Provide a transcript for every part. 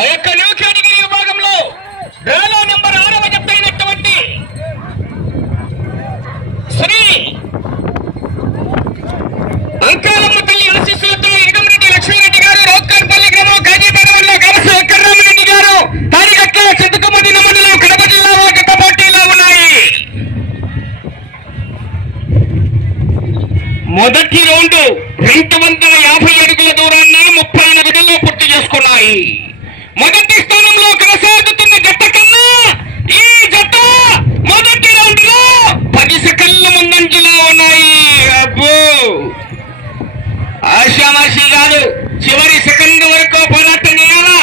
ఆ యొక్క new category విభాగంలో డ్రాలో నెంబర్ 6వ జత అయినటువంటి శ్రీ అంకాలమ్మ తల్లి ఆశీస్సులతో ఇగమరెడ్డి లక్ష్మీరెడ్డి గారు రోక్కర్పల్లి గ్రామం గాజీపేట మండలం గమస వెంకటరామరెడ్డి గారు తాడిగట్ల చింతకమదిన మండలం కడప జిల్లా జత పోటీలో ఉన్నాయి. మొదటి రౌండ్ 250 అడుగుల దూరాన్ని 30 నిమిషాల్లో పూర్తి చేసుకున్నాయి. మొదటి స్థానంలో కొనసాగుతున్న జట్ట కన్నా ఈ జట్ట మొదటి రౌండ్ లో 10 సెకండ్ల ముందంజలో ఉన్నాయి. అబ్బో ఆశామాషి కాదు, చివరి సెకండ్ వరకు పోరాటం చేయాలా.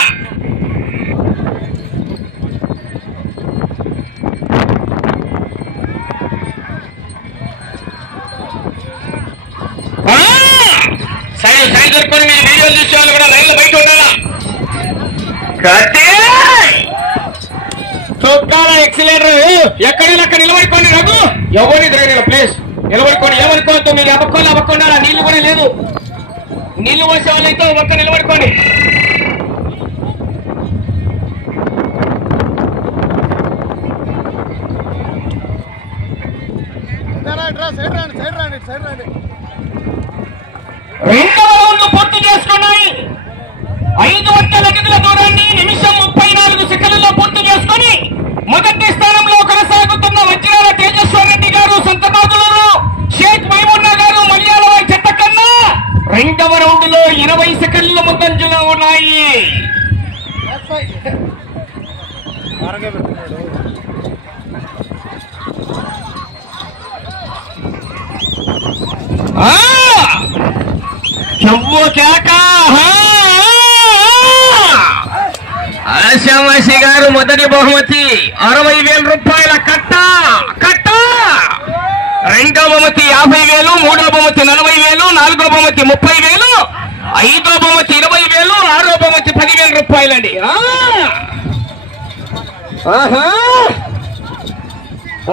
సైడ్ దొరుకుని మీరు వీడియోలు చూసే వాళ్ళు కూడా లైన్ లో బయట ఉండాలా. చొక్కాల ఎక్సిలేటర్ ఎక్కడైనా అక్కడ నిలబడుకోండి. రఘు ఎవరిని తిరగలేదు ప్లేస్ నిలబడుకోండి. ఏమనుకోవద్దు, మీరు అవ్వకుండా నీళ్లు కూడా లేదు. నీళ్లు పోసే వాళ్ళైతే ఒక్క నిలబడుకోండి. రెండవ రౌండ్ పూర్తి చేసుకున్నాయి. 500 అడుగుల దూరాన్ని నిమిషం 34 సెకండ్లలో పూర్తి చేసుకుని మొదటి స్థానంలో కొనసాగుతున్న వజ్రాల తేజస్వర్ రెడ్డి గారు సంతమాదులూరు షేక్ మైమున్నా గారు మలయాళ జట్ట కన్నా రెండవ రౌండ్ లో 20 సెకండ్ల ముందంజలో ఉన్నాయి. ఆశామాషి గారు మొదటి బహుమతి 60,000 రూపాయల కట్ట. రెండవ బహుమతి 50,000, మూడవ బహుమతి 40,000, నాలుగో బహుమతి 30,000, ఐదో బహుమతి 20,000, ఆరో బహుమతి 10,000 రూపాయలండి.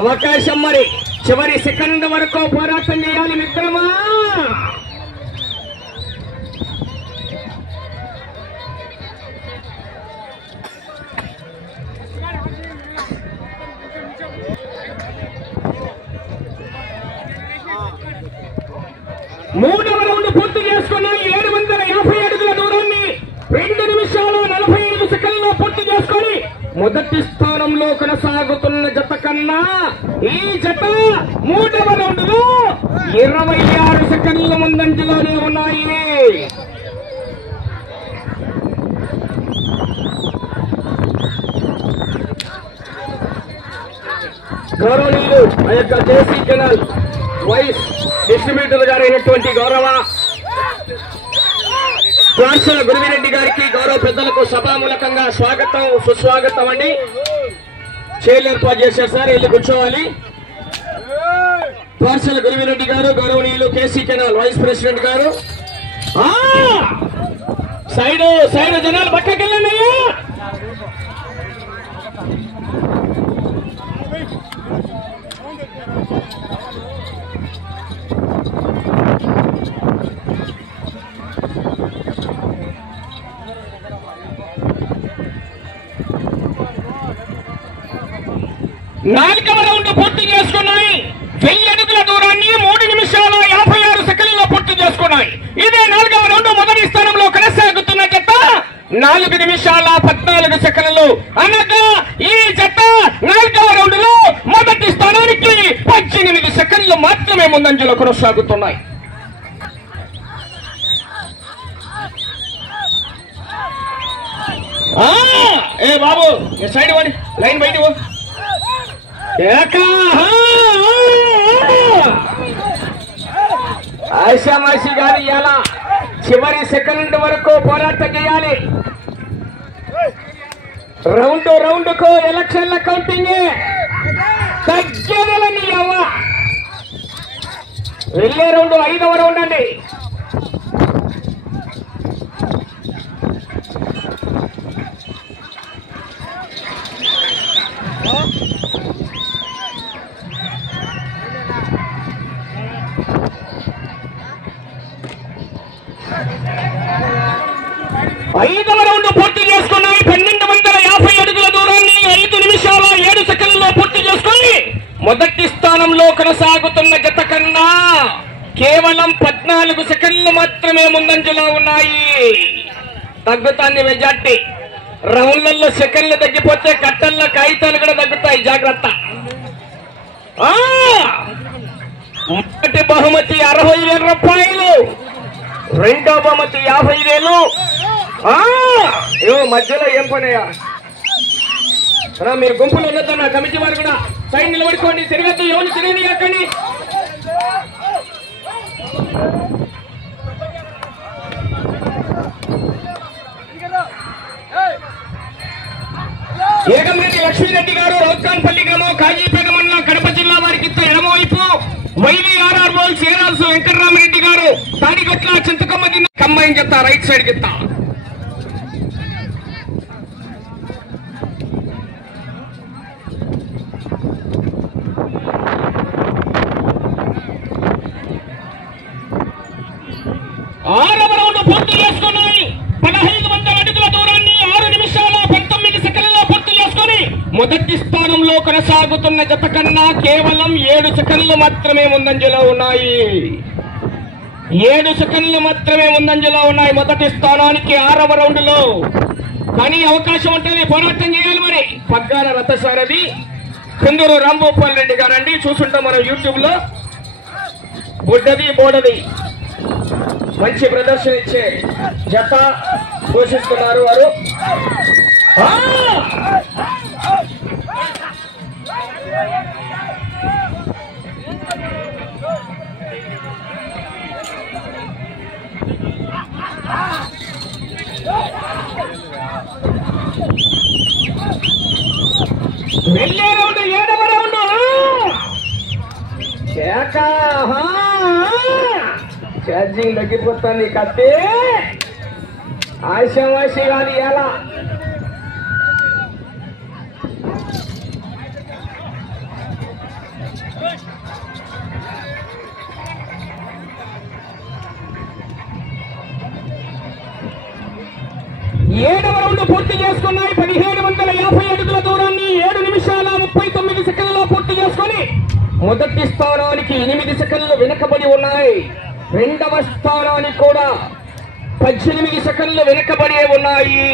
అవకాశం మరి చివరి సెకండ్ వరకు పోరాటం చేయాలి మిత్రమా. మూడవ రౌండ్ పూర్తి చేసుకున్నాయి. 750 అడుగుల దూరాన్ని 2 నిమిషాలు 45 సెకండ్లో పూర్తి చేసుకొని మొదటి స్థానంలో కొనసాగుతున్న జత కన్నా ఈ జత మూడవ రౌండ్ లో 26 సెకండ్ల ముందంజలోనే ఉన్నాయి. గౌరవనీయులు ఆ యొక్క జేసీ కెనాల్ వైస్ డిస్ట్రిబ్యూటర్ గారైనటువంటి గౌరవ త్వార్సల గురువిరెడ్డి గారికి, గౌరవ పెద్దలకు సభామూలకంగా స్వాగతం సుస్వాగతం అండి. చైర్లు ఏర్పాటు చేశారు సార్, వెళ్ళి కూర్చోవాలి. త్వార్సల గురువిరెడ్డి గారు, గౌరవనీయులు కేసీ కెనాల్ వైస్ ప్రెసిడెంట్ గారు. సైడ్ జనాలు పక్కకి వెళ్ళండి. నాలుగవ రౌండ్ పూర్తి చేసుకున్నాయి. 1000 అడుగుల దూరాన్ని 3 నిమిషాలు 56 సెకండ్లలో పూర్తి చేసుకున్నాయి. ఇదే నాలుగవ రౌండ్ మొదటి స్థానంలో కొనసాగుతున్న జత 4 నిమిషాల 14 సెకండ్లు. అనగా ఈ జత నాలుగవ రౌండ్ లో మొదటి స్థానానికి 18 సెకండ్లు మాత్రమే ముందంజలో కొనసాగుతున్నాయి. ఏ బాబు సైడ్ వాడి లైన్ బయట ఆశామాషి గారు ఇలా చివరి సెకండ్ వరకు పోరాటం చేయాలి. రౌండ్ కు ఎలక్షన్ల కౌంటింగ్ తగ్గేదని అవ్వ. వెళ్ళే రౌండ్ 5వ రౌండ్ అండి. ఐదవ రౌండ్ పూర్తి చేసుకున్నాయి. స్థానంలో కొనసాగుతున్న జత కన్నా కేవలం 14 సెకండ్లు మాత్రమే ముందంజలో ఉన్నాయి. తగ్గుతాంది మెజార్టీ. రౌండ్లలో సెకండ్లు తగ్గిపోతే కట్టల్లో కాగితాలు కూడా తగ్గుతాయి, జాగ్రత్త. మొదటి బహుమతి 60,000 రూపాయలు, రెండో బహుమతి 50,000. మధ్యలో ఏం పనయ్యా, మీరు గుంపులు ఉండొద్దన్న కమిటీ వారు కూడా సైడ్ నిలబడుకోండి, తిరగద్దు, ఎవరు తిరిగి అక్కడి. ఏగంరెడ్డి లక్ష్మీరెడ్డి గారు, రౌత్కాన్పల్లి గ్రామం, కాజీపేట మండలం, కడప జిల్లా వారికి ఎడమవైపు. వైవీఆర్ఆర్ బోల్స్ ఏరాల్సు వెంకటరామరెడ్డి గారు, తాడిగొట్ల చింతకమ్మ కంబైన్ చెప్తా, రైట్ సైడ్ గిత్తా. ఆరవ రౌండ్ పూర్తి చేసుకున్నాయి. 1500 అడుగుల దూరాన్ని 6 నిమిషాల 19 సెకండ్లలో పూర్తి చేసుకుని మొదటి స్థానంలో కొనసాగుతున్న జత కన్నా కేవలం 7 సెకండ్లు మాత్రమే ముందంజలో ఉన్నాయి. 7 సెకండ్లు మాత్రమే ముందంజలో ఉన్నాయి మొదటి స్థానానికి 6వ రౌండ్ లో. కానీ అవకాశం ఉంటుంది, పోరాటం చేయాలి. మరి పగ్గాల రథసారథి కుందూరు రాంభూపాల్ రెడ్డి గారండి, చూసుంటాం మనం యూట్యూబ్ లో. బుడ్డది బోడది మంచి ప్రదర్శన ఇచ్చే జత పోషిస్తున్నారు వారు. వెళ్ళే రౌండ్ 7వ రౌండ్. ఛార్జింగ్ తగ్గిపోతుంది, కత్తి ఆశావాసి కాదు ఎలా. ఏడవ రౌండ్ పూర్తి చేసుకున్నాయి. 1750 అడుగుల దూరాన్ని 7 నిమిషాల 39 సెకండ్లలో పూర్తి చేసుకుని మొదటి స్థానానికి 8 సెకండ్లు వెనకబడి ఉన్నాయి. రెండవ స్థానానికి కూడా 18 సెకండ్లు వెనకబడి ఉన్నాయి.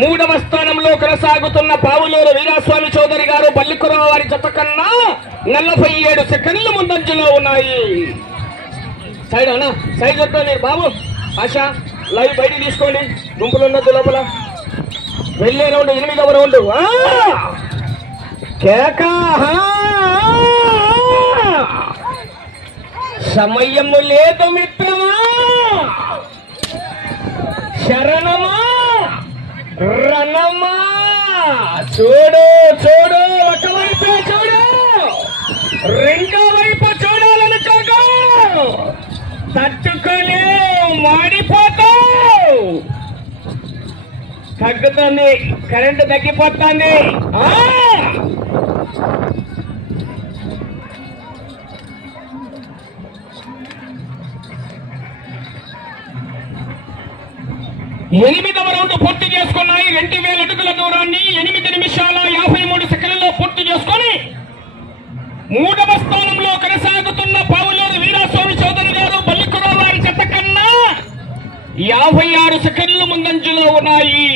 మూడవ స్థానంలో కొనసాగుతున్న పావులూరు వీరాస్వామి చౌదరి గారు, బల్లికురావు వారి జత కన్నా 47 సెకండ్లు ముందంజలో ఉన్నాయి. సైడ్ అన్నా, సైడ్ కొట్టండి బాబు. ఆశ లైవ్ బయట తీసుకోండి, గుంపులు ఉన్నది లోపల. వెళ్ళే రౌండ్ 8వ రౌండ్. సమయము లేదు మిత్రమా, శరణమా రణమా. చూడు చూడు, ఒకవైపే చూడు, రెండో వైపు చూడాలనుకోగా తట్టుకొని మాడిపోతావు. తగ్గుతుంది, కరెంటు తగ్గిపోతుంది. 8వ రౌండ్ పూర్తి చేసుకున్నాయి. 2000 అడుగుల దూరాన్ని 8 నిమిషాల 53 సెకండ్లలో పూర్తి చేసుకొని మూడవ స్థానంలో కొనసాగుతున్న పావులూరు వీరాస్వామి చౌదరి గారు, బల్లికురావు వారి జత కన్నా 56 సెకండ్లు ముందంజలో ఉన్నాయి.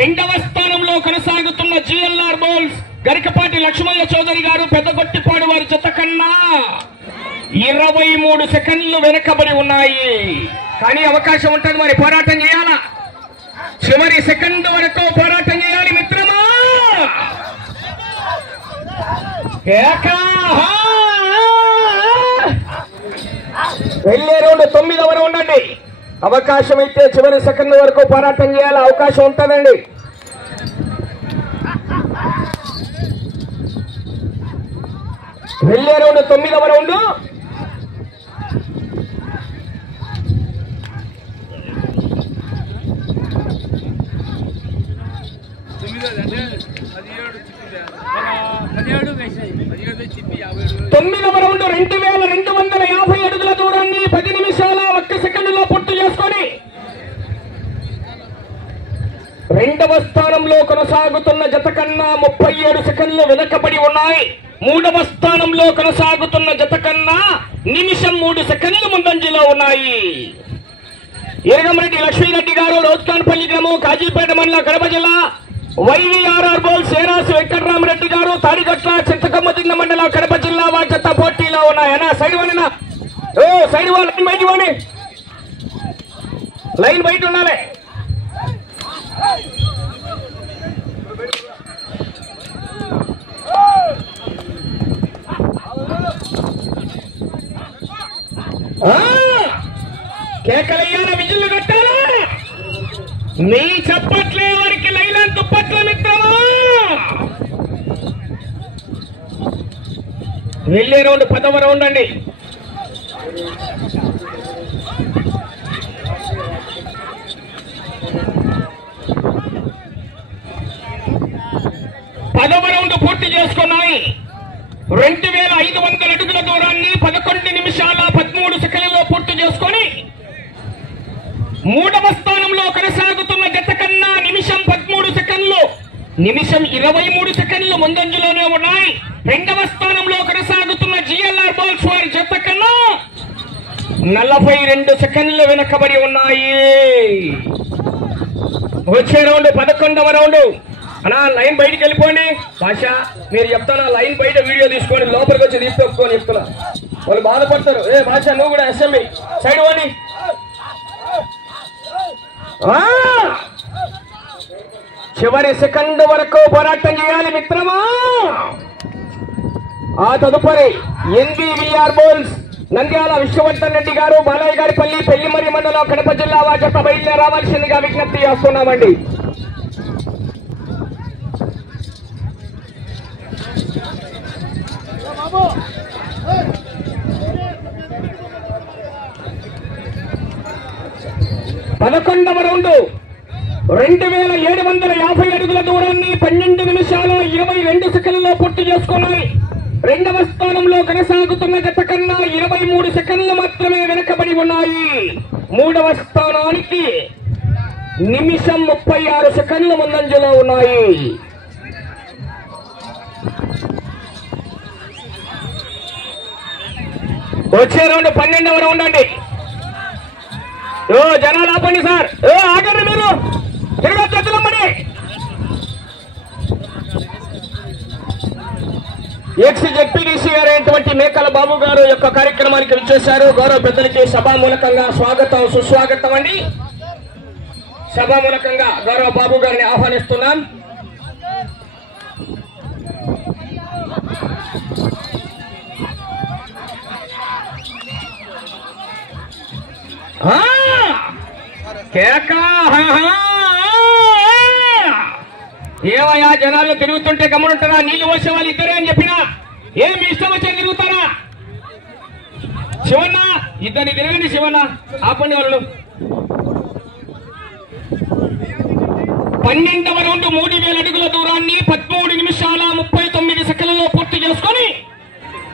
రెండవ స్థానంలో కొనసాగుతున్న జిఎల్ఆర్ బౌల్స్ గరికపాటి లక్ష్మయ్య చౌదరి గారు, పెద్దగొట్టిపాడు వారి జత కన్నా 23 సెకండ్లు వెనకబడి ఉన్నాయి. కానీ అవకాశం ఉంటుంది, మరి పోరాటం చేయాలా. చివరి సెకండ్ వరకు పోరాటం చేయాలి మిత్రమా. వెళ్ళే రౌండ్ 9వ రౌండ్ అండి. అవకాశం అయితే చివరి సెకండ్ వరకు పోరాటం చేయాలి, అవకాశం ఉంటుందండి. వెళ్ళే రౌండ్ 9వ రౌండ్. తొమ్మిదవ రౌండ్ 2250 అడుగుల దూరాన్ని 10 నిమిషాల 1 సెకండ్లో పూర్తి చేసుకొని రెండవ స్థానంలో కొనసాగుతున్న జత కన్నా 37 సెకండ్లు వెనకబడి ఉన్నాయి. మూడవ స్థానంలో కొనసాగుతున్న జత కన్నా నిమిషం 3 సెకండ్లు ముందంజలో ఉన్నాయి. ఎరగంరెడ్డి లక్ష్మీరెడ్డి గారు, రోజ్కాన్పల్లి గ్రామం, కాజీపేట మండలం, కడప జిల్లా. వైవీఆర్ఆర్ బోల్ సేరాసు వెంకటరామరెడ్డి గారు, తాడిగట్ల, చింతకమ్మదిన్న మండలం, కడప జిల్లా. వాళ్ళ జత పోటీలో ఉన్నాయన్నా. సైడ్ వాళ్ళనా? ఓ సైడ్ వాళ్ళు లైన్ బయట ఇవ్వండి, లైన్ బయట ఉండాలి. కేకలయ్యాల, విజిల్లు కొట్టాలా? మీ చప్పట్లే వారికి లైలాన్ దుప్పట్ల మిత్రమా. వెళ్ళే రౌండ్ 10వ రౌండ్ అండి. పూర్తి చేసుకున్నాయి. 2500 అడుగుల దూరాన్ని 11 నిమిషాల 13 సెకండ్లలో పూర్తి చేసుకొని మూడవ స్థానంలో కొనసాగుతున్న జత కన్నా నిమిషం 13 సెకండ్లు, నిమిషం 23 సెకండ్లు ముందంజలోనే ఉన్నాయి. రెండవ స్థానంలో కొనసాగుతున్న జిఎల్ఆర్ బాల్స్ వారి జత కన్నా 42 సెకండ్లు వెనకబడి ఉన్నాయి. వచ్చే రౌండ్ 11వ రౌండ్. అన్నా లైన్ బయటికి వెళ్ళిపోండి. భాష మీరు చెప్తాను, లైన్ బయట వీడియో తీసుకోండి, లోపలికి వచ్చి తీసుకొని చెప్తున్నా. వాళ్ళు బాధపడతారు. ఏ భాష నువ్వు కూడా ఎస్ఎంఈ సైడ్ పోండి. చివరి సెకండ్ వరకు పోరాటం చేయాలి మిత్రమా. ఆ తదుపరి ఎన్బీవీఆర్ బోల్స్ నంద్యాల విశ్వవర్ధన్ రెడ్డి గారు, బాలయ్య గారి పల్లి, పెళ్లిమరి మండలం, కడప జిల్లా వాజత బయలుదేరి రావాల్సిందిగా విజ్ఞప్తి చేస్తున్నామండి. పదకొండవ రౌండ్ 2750 అడుగుల దూరాన్ని 12 నిమిషాల 22 సెకండ్లలో పూర్తి చేసుకున్నాయి. రెండవ స్థానంలో కొనసాగుతున్న జత కన్నా 23 సెకండ్లు మాత్రమే వెనకబడి ఉన్నాయి. మూడవ స్థానానికి నిమిషం 36 సెకండ్ల ముందంజలో ఉన్నాయి. వచ్చే రౌండ్ 12వ రౌండ్ అండి. జనాలు ఆపండి సార్, ఆగండి మీరు, తిరగమ్మడి. ఎక్స్ జెడ్పీడీసీ అయినటువంటి మేకల బాబు గారు యొక్క కార్యక్రమానికి విచ్చేశారు. గౌరవ పెద్దలకి సభామూలకంగా స్వాగతం సుస్వాగతం అండి. సభామూలకంగా గౌరవ బాబు గారిని ఆహ్వానిస్తున్నాం. ఏవయా జనాలు తిరుగుతుంటే గమనుంటారా? నీళ్లు పోసే వాళ్ళు ఇద్దరే అని చెప్పినా ఏమి ఇష్టం వచ్చే తిరుగుతారా? శివన్న ఇద్దరిని తిరగండి. శివన్న ఆపండి వాళ్ళు. 12వ రౌండ్ 3000 అడుగుల దూరాన్ని 13 నిమిషాల 39 సెకండ్లలో పూర్తి చేసుకొని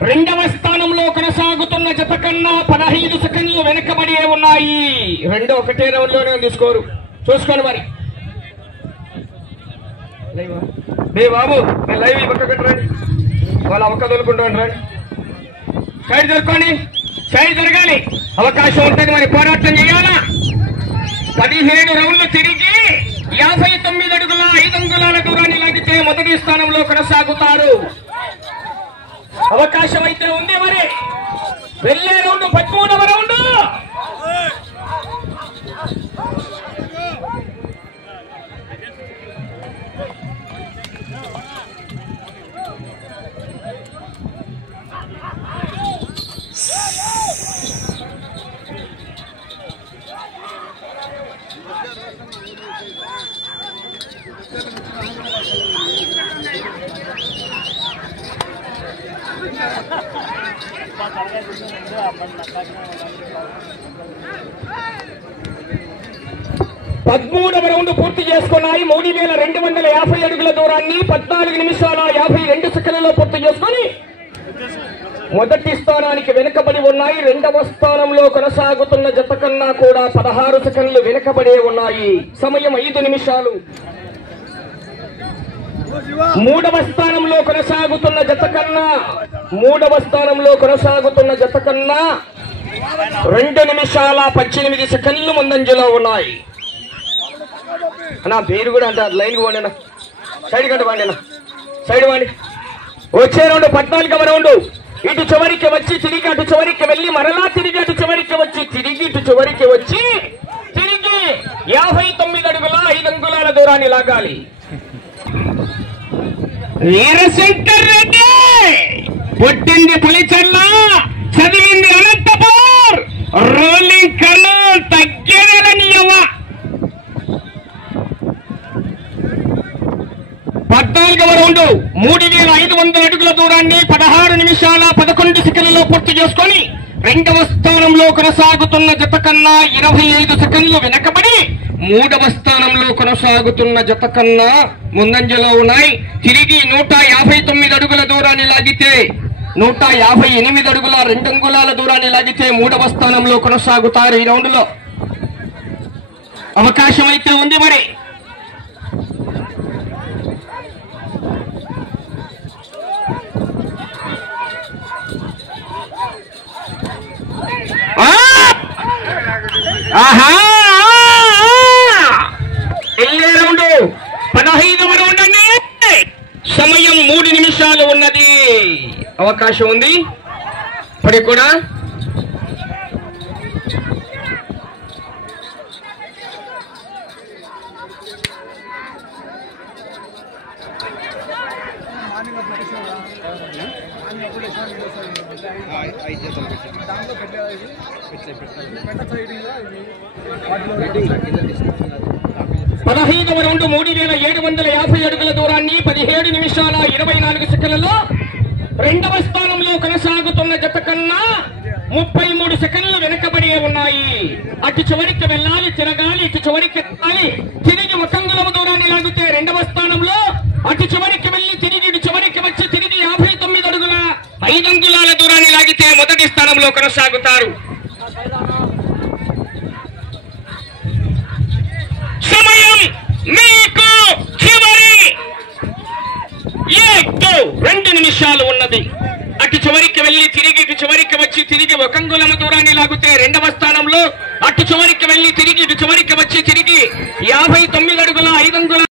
రెండవ స్థానంలో కొనసాగుతున్న జత కన్నా 15 సెకండ్లు వెనకబడి ఉన్నాయి. రెండో ఒకటే రౌండ్ లోనే తీసుకోరు, చూసుకోండి మరి. బాబు లైవ్ పక్క కట్టండి, వాళ్ళ ఒక్క దొరుకుంటాను రండి. సైడ్ దొరుకోండి, సైడ్ జరగాలి, అవకాశం ఉంటుంది మరి. పోరాటం చేయాలా? 17 రౌండ్లు తిరిగి 59 అడుగుల 5 అంగుళాల దూరాన్ని లాగితే మొదటి స్థానంలో కొనసాగుతారు. అవకాశం అయితే ఉంది మరి. వెళ్ళే రౌండ్ 13వ రౌండ్. పదమూడవ రౌండ్ పూర్తి చేసుకున్నాయి. 3250 అడుగుల దూరాన్ని 14 నిమిషాల 52 సెకండ్లలో పూర్తి చేసుకుని మొదటి స్థానానికి వెనుకబడి ఉన్నాయి. రెండవ స్థానంలో కొనసాగుతున్న జత కన్నా కూడా 16 సెకండ్లు వెనుకబడే ఉన్నాయి. సమయం 5 నిమిషాలు. మూడవ స్థానంలో కొనసాగుతున్న జత కన్నా 2 నిమిషాల 18 సెకండ్లు ముందంజలో ఉన్నాయి. అన్నా పేరు కూడా అంటే లైన్ పోండి అన్న, సైడ్ కంటే వాడి అన్న, సైడ్ వాడి. వచ్చే రౌండ్ 14వ రౌండ్. ఇటు చివరికి వచ్చి తిరిగి అటు చివరికి వెళ్ళి మరలా తిరిగి అటు చివరికి వచ్చి తిరిగి ఇటు చివరికి వచ్చి తిరిగి 59 అడుగుల 5 అంగుళాల దూరాన్ని లాగాలి. వీరశంకర్ రెడ్డి పుట్టింది పులిచెర్ల, చదివింది అనంతపూర్, రోలింగ్ కర్నూలు, తగ్గేదనియవ్వ. 14వ రౌండ్ 3500 అడుగుల దూరాన్ని 16 నిమిషాల 11 సెకండ్లలో పూర్తి చేసుకొని 2వ స్థానంలో కొనసాగుతున్న జత కన్నా 25 సెకండ్లు వెనకబడి 3వ స్థానంలో కొనసాగుతున్న జత కన్నా ముందంజలో ఉన్నాయి. తిరిగి 159 అడుగుల దూరాన్ని లాగితే 158 అడుగుల 2 అంగుళాల దూరాన్ని లాగితే 3వ స్థానంలో కొనసాగుతారు. ఈ రౌండ్ లో అవకాశం అయితే ఉంది. మరి వెళ్ళే రౌండ్ 15వ రౌండ్ అండి. సమయం 3 నిమిషాలు ఉన్నది. అవకాశం ఉంది ఇప్పటికి కూడా. పదహైదవ రౌండ్ 3750 అడుగుల దూరాన్ని 17 నిమిషాల 24 సెకండ్లలో 2వ స్థానంలో కొనసాగుతున్న జత కన్నా 33 సెకండ్లు వెనకబడి ఉన్నాయి. అటు చివరికి వెళ్ళాలి, తిరగాలి, ఇటు చివరికి వెళ్ళాలి, తిరిగి 1 అంగుళం దూరాన్ని లాగితే 2వ స్థానంలో, అటు చివరికి వెళ్ళి తిరిగి ఇటు చివరికి వచ్చి తిరిగి 59 అడుగుల 5 అంగుళాల దూరాన్ని లాగితే 1వ స్థానంలో కొనసాగుతారు. సమయం మీకు చివరి 2 నిమిషాలు ఉన్నది. అటు చివరికి వెళ్ళి తిరిగి ఇటు చివరికి వచ్చి తిరిగి 1 అంగుళం దూరాన్ని లాగితే 2వ స్థానంలో, అటు చివరికి వెళ్ళి తిరిగి ఇటు చివరికి వచ్చి తిరిగి 59 అడుగుల 5 అంగుళాల.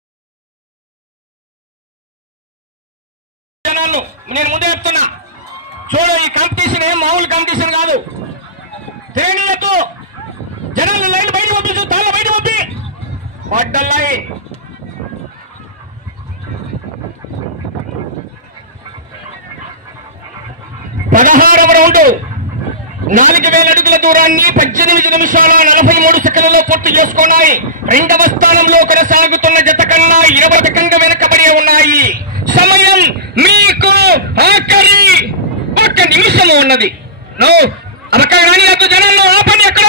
జనాలు నేను ముందే చెప్తున్నా, చూడు ఈ కాంపిటీషన్ ఏం మామూలు కాంపిటీషన్ కాదు. తేనీయతో జనాలు లైన్ బయట పంపించు, తాళ్ళ బయట పంపి పడ్డల్లాయి. 16వ రౌండ్ 4000 అడుగుల దూరాన్ని 18 నిమిషాల 43 సెకండ్లలో పూర్తి చేసుకున్నాయి. 2వ స్థానంలో కొనసాగుతున్న జత కన్నా 20 సెకండ్లు వెనకబడి ఉన్నాయి. సమయం మీకు ఆఖరి 1 నిమిషం ఉన్నది. రాని జనాల్లో ఆపండి, ఎక్కడ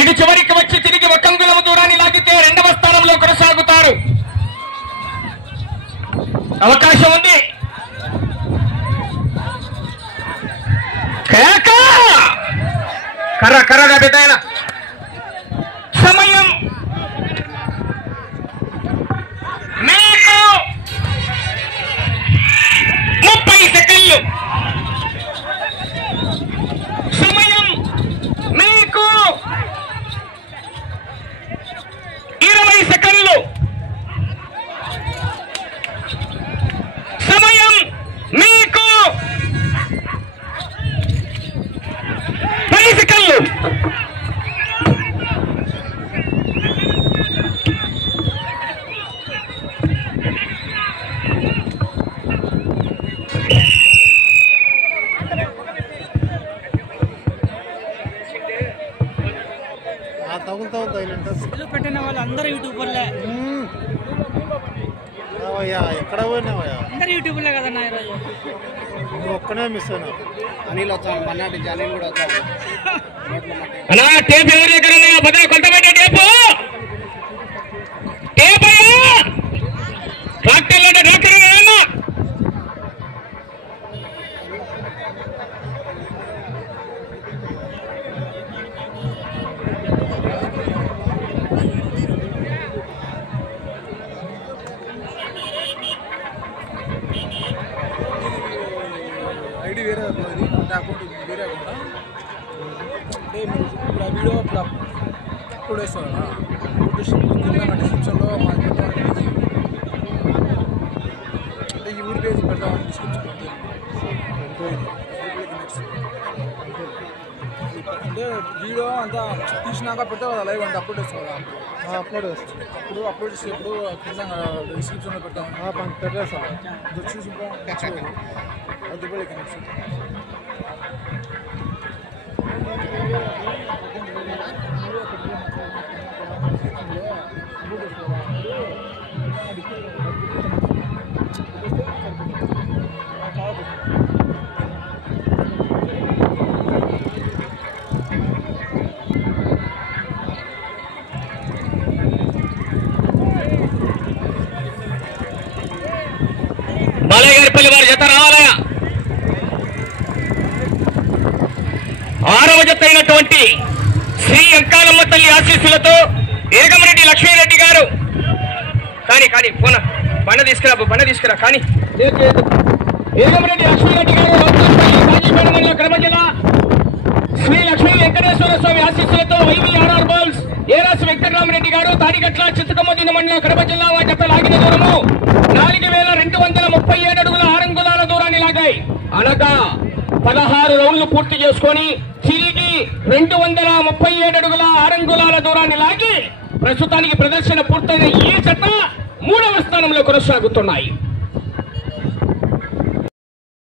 ఇటు చివరికి వచ్చి తిరిగి 1 అంగుళం దూరాన్ని లాగితే 2వ స్థానంలో కొనసాగుతారు. అవకాశం ఉంది. కర్రగా పెద్దాయన. సమయం మీకు 30 సెకండ్లు. సమయం మీకు 20 సెకండ్లు. సమయం మీకు 10 సెకండ్లు. పెట్టిన వాళ్ళు అందరూ యూట్యూబర్లే. ఎక్కడ పోయినావయ్యా? అందరూ యూట్యూబ్లే కదన్నా. ఈరోజు నువ్వు ఒక్కనే మిస్ అయినావు. అనిల్ వచ్చాను, మన్నాటి అనిల్ కూడా వచ్చాను. టేప్ ఎవరి దగ్గర బదులు కొంత పెట్టే టేపు ట్రాక్టర్లో ట్రాక్టర్ ఏమన్నా అంటే అకౌంట్ వేరే అకౌంట్ అంటే మీరు ఇప్పుడు ఆ వీడియో అప్లోడ్ చేస్తారు కదా డిస్క్రిప్షన్లో మా పేజీ అంటే ఈ ఊరి పేజీ పెడతామని డిస్క్రిప్షన్ అంటే వీడియో అంతా తీసినాక పెడితే లైవ్ అంటే అప్లోడ్ చేస్తారు కదా అప్లోడ్ చేస్తాం. ఇప్పుడు అప్లోడ్ చేసేప్పుడు కింద డిస్క్రిప్షన్లో పెడతాం పెట్టేస్తాం. చూసి అది కూడా కనెక్షన్ బాలయ్యగారిపల్లి వారి జత రావాలయా. 6వ జత అయినటువంటి శ్రీ అంకాలమ్మ తల్లి ఆశీస్సులతో ఏగమరెడ్డి లక్ష్మీరెడ్డి గారు కానీ బండ తీసుకురా కానీ ఏగమరెడ్డి లక్ష్మీరెడ్డి గారు కాజీపేట కడప జిల్లా శ్రీ లక్ష్మీ వెంకటేశ్వర స్వామి ఆశీస్సులతో వైవీఆర్ఆర్ బాల్స్ ఏరాసు వెంకటరామరెడ్డి గారు తాడిగట్ల చిత్తకమ్మదిన మండలం కడప జిల్లా వారి జత లాగిన దూరము 4237 అడుగుల 6 అంగుళాల దూరాన్ని లాగాయి. అనగా 16 రౌండ్లు పూర్తి చేసుకొని తిరిగి 237 అడుగుల 6 అంగుళాల దూరాన్ని లాగి ప్రస్తుతానికి ప్రదర్శన పూర్తయిన ఈ జత 3వ స్థానంలో కొనసాగుతున్నాయి.